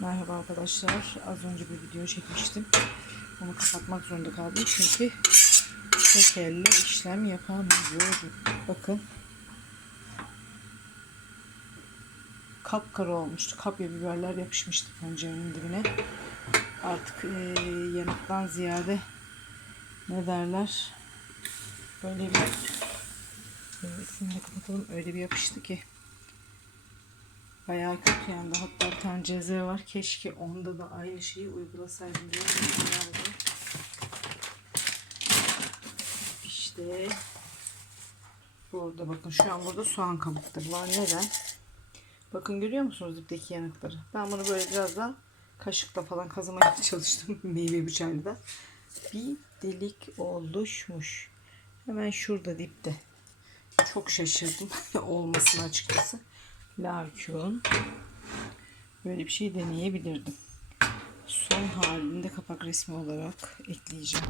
Merhaba arkadaşlar. Az önce bir video çekmiştim. Onu kapatmak zorunda kaldım çünkü tek elle işlem yapamıyorum. Bakın. Kapkara olmuştu. Kapya biberler yapışmıştı pencerenin dibine. Artık e, yanıktan ziyade ne derler? Böyle bir de kapatalım. Öyle bir yapıştı ki. Bayağı kötü yani. Hatta bir tane cezve var. Keşke onda da aynı şeyi uygulasaydım diye. düşünüyorum. İşte burada bakın şu an burada soğan kabukları var. Neden? Bakın görüyor musunuz dipteki yanıkları? Ben bunu böyle biraz daha kaşıkla falan kazımaya çalıştım. Meyve bıçağıyla da. Bir delik oluşmuş. Hemen şurada dipte. Çok şaşırdım olmasına açıkçası. Lakin böyle bir şey deneyebilirdim. Son halinde kapak resmi olarak ekleyeceğim.